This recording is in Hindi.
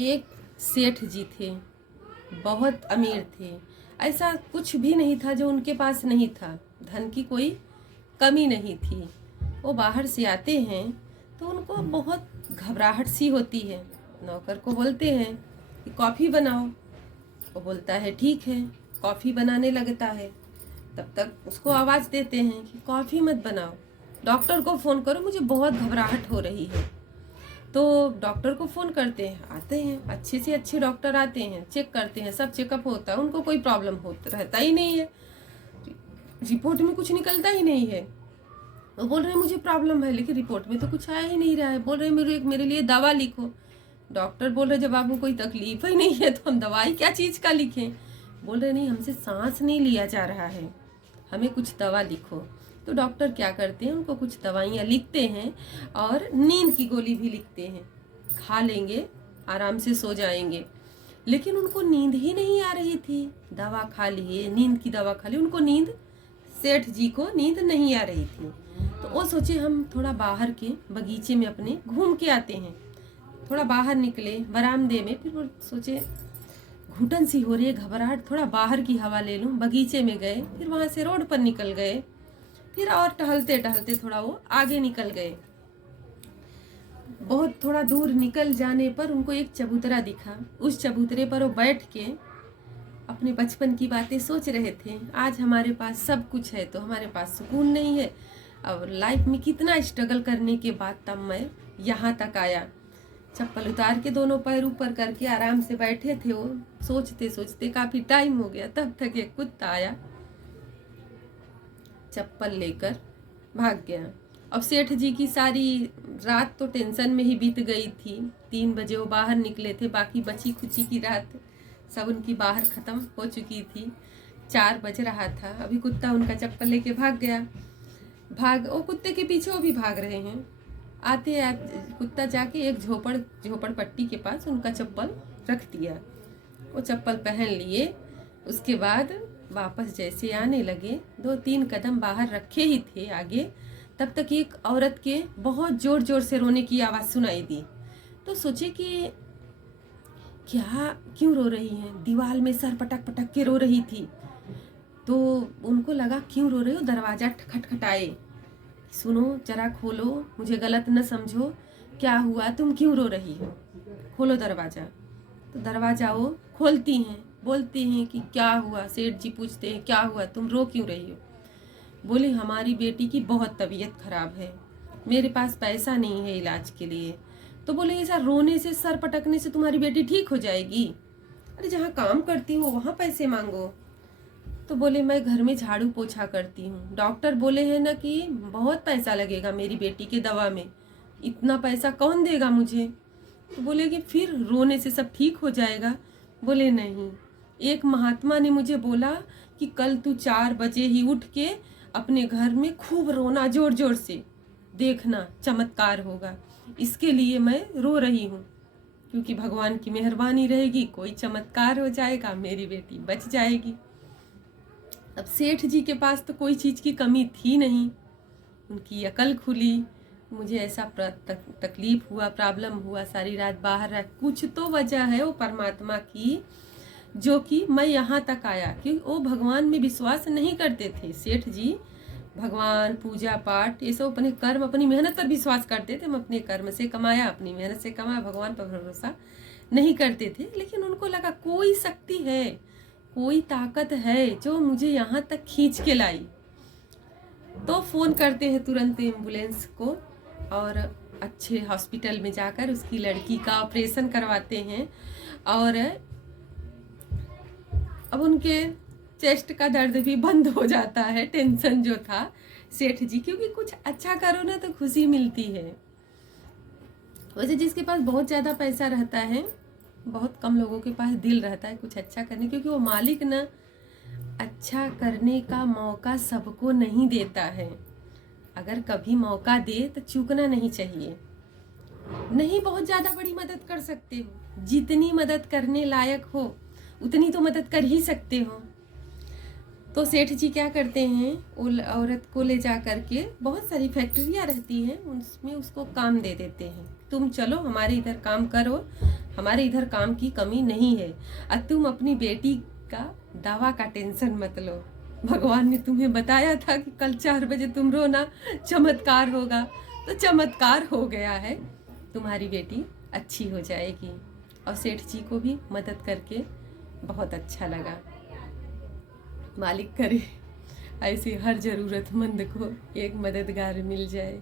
एक सेठ जी थे, बहुत अमीर थे। ऐसा कुछ भी नहीं था जो उनके पास नहीं था, धन की कोई कमी नहीं थी। वो बाहर से आते हैं तो उनको बहुत घबराहट सी होती है। नौकर को बोलते हैं कि कॉफ़ी बनाओ, वो बोलता है ठीक है, कॉफ़ी बनाने लगता है। तब तक उसको आवाज़ देते हैं कि कॉफ़ी मत बनाओ, डॉक्टर को फ़ोन करो, मुझे बहुत घबराहट हो रही है। तो डॉक्टर को फ़ोन करते हैं, आते हैं, अच्छे से अच्छे डॉक्टर आते हैं, चेक करते हैं, सब चेकअप होता है, उनको कोई प्रॉब्लम होता रहता ही नहीं है, रिपोर्ट में कुछ निकलता ही नहीं है। वो बोल रहे हैं मुझे प्रॉब्लम है, लेकिन रिपोर्ट में तो कुछ आया ही नहीं रहा है। बोल रहे हैं मेरे लिए दवा लिखो। डॉक्टर बोल रहे जब आपको कोई तकलीफ ही नहीं है तो हम दवाई क्या चीज़ का लिखें। बोल रहे नहीं, हमसे सांस नहीं लिया जा रहा है, हमें कुछ दवा लिखो। तो डॉक्टर क्या करते हैं, उनको कुछ दवाइयाँ लिखते हैं और नींद की गोली भी लिखते हैं, खा लेंगे आराम से सो जाएंगे। लेकिन उनको नींद ही नहीं आ रही थी। दवा खा लिए, नींद की दवा खा ली, उनको नींद, सेठ जी को नींद नहीं आ रही थी। तो वो सोचे हम थोड़ा बाहर के बगीचे में अपने घूम के आते हैं। थोड़ा बाहर निकले बरामदे में, फिर वो सोचे घुटन सी हो रही है, घबराहट, थोड़ा बाहर की हवा ले लूं। बगीचे में गए, फिर वहां से रोड पर निकल गए, फिर और टहलते टहलते थोड़ा वो आगे निकल गए। बहुत थोड़ा दूर निकल जाने पर उनको एक चबूतरा दिखा। उस चबूतरे पर वो बैठ के अपने बचपन की बातें सोच रहे थे। आज हमारे पास सब कुछ है तो हमारे पास सुकून नहीं है। अब लाइफ में कितना स्ट्रगल करने के बाद तब मैं यहाँ तक आया। चप्पल उतार के दोनों पैर ऊपर करके आराम से बैठे थे। वो सोचते सोचते काफी टाइम हो गया, तब तक एक कुत्ता आया, चप्पल लेकर भाग गया। अब सेठ जी की सारी रात तो टेंशन में ही बीत गई थी। 3 बजे वो बाहर निकले थे, बाकी बची खुची की रात सब उनकी बाहर खत्म हो चुकी थी। 4 बज रहा था, अभी कुत्ता उनका चप्पल लेके भाग गया। वो कुत्ते के पीछे वो भी भाग रहे हैं। आते आते कुत्ता जाके एक झोपड़पट्टी के पास उनका चप्पल रख दिया। वो चप्पल पहन लिए, उसके बाद वापस जैसे आने लगे, 2-3 कदम बाहर रखे ही थे आगे, तब तक एक औरत के बहुत जोर जोर से रोने की आवाज़ सुनाई दी। तो सोचे कि क्यों रो रही हैं, दीवार में सर पटक पटक के रो रही थी। तो उनको लगा क्यों रो रही हो, दरवाज़ा खटखटाए, सुनो जरा खोलो, मुझे गलत न समझो, क्या हुआ, तुम क्यों रो रही हो, खोलो दरवाज़ा। तो दरवाज़ा वो खोलती हैं, बोलती हैं कि क्या हुआ। सेठ जी पूछते हैं क्या हुआ, तुम रो क्यों रही हो। बोली हमारी बेटी की बहुत तबीयत खराब है, मेरे पास पैसा नहीं है इलाज के लिए। तो बोले ऐसा रोने से, सर पटकने से तुम्हारी बेटी ठीक हो जाएगी? अरे जहाँ काम करती हो वहाँ पैसे मांगो। तो बोले मैं घर में झाड़ू पोछा करती हूँ, डॉक्टर बोले हैं ना कि बहुत पैसा लगेगा मेरी बेटी के दवा में, इतना पैसा कौन देगा मुझे। तो बोले कि फिर रोने से सब ठीक हो जाएगा। बोले नहीं, एक महात्मा ने मुझे बोला कि कल तू 4 बजे ही उठ के अपने घर में खूब रोना जोर जोर से, देखना चमत्कार होगा। इसके लिए मैं रो रही हूँ, क्योंकि भगवान की मेहरबानी रहेगी, कोई चमत्कार हो जाएगा, मेरी बेटी बच जाएगी। अब सेठ जी के पास तो कोई चीज़ की कमी थी नहीं, उनकी अकल खुली। मुझे ऐसा तकलीफ हुआ, प्रॉब्लम हुआ, सारी रात बाहर रह, कुछ तो वजह है वो परमात्मा की, जो कि मैं यहाँ तक आया। क्योंकि वो भगवान में विश्वास नहीं करते थे सेठ जी। भगवान, पूजा पाठ, ये सब अपने कर्म, अपनी मेहनत पर विश्वास करते थे। हम अपने कर्म से कमाया, अपनी मेहनत से कमाया, भगवान पर भरोसा नहीं करते थे। लेकिन उनको लगा कोई शक्ति है, कोई ताकत है जो मुझे यहाँ तक खींच के लाई। तो फ़ोन करते हैं तुरंत एम्बुलेंस को और अच्छे हॉस्पिटल में जाकर उसकी लड़की का ऑपरेशन करवाते हैं। और अब उनके चेस्ट का दर्द भी बंद हो जाता है, टेंशन जो था सेठ जी, क्योंकि कुछ अच्छा करो ना तो खुशी मिलती है। वैसे जिसके पास बहुत ज़्यादा पैसा रहता है, बहुत कम लोगों के पास दिल रहता है कुछ अच्छा करने, क्योंकि वो मालिक ना अच्छा करने का मौका सबको नहीं देता है। अगर कभी मौका दे तो चूकना नहीं चाहिए। नहीं बहुत ज़्यादा बड़ी मदद कर सकते हो, जितनी मदद करने लायक हो उतनी तो मदद कर ही सकते हो। तो सेठ जी क्या करते हैं, औरत को ले जा करके, बहुत सारी फैक्ट्रियाँ रहती हैं उनमें उसको काम दे देते हैं। तुम चलो हमारे इधर काम करो, हमारे इधर काम की कमी नहीं है। और तुम अपनी बेटी का दवा का टेंशन मत लो, भगवान ने तुम्हें बताया था कि कल 4 बजे तुम रोना, चमत्कार होगा। तो चमत्कार हो गया है, तुम्हारी बेटी अच्छी हो जाएगी। और सेठ जी को भी मदद करके बहुत अच्छा लगा। मालिक करे ऐसे हर ज़रूरतमंद को एक मददगार मिल जाए।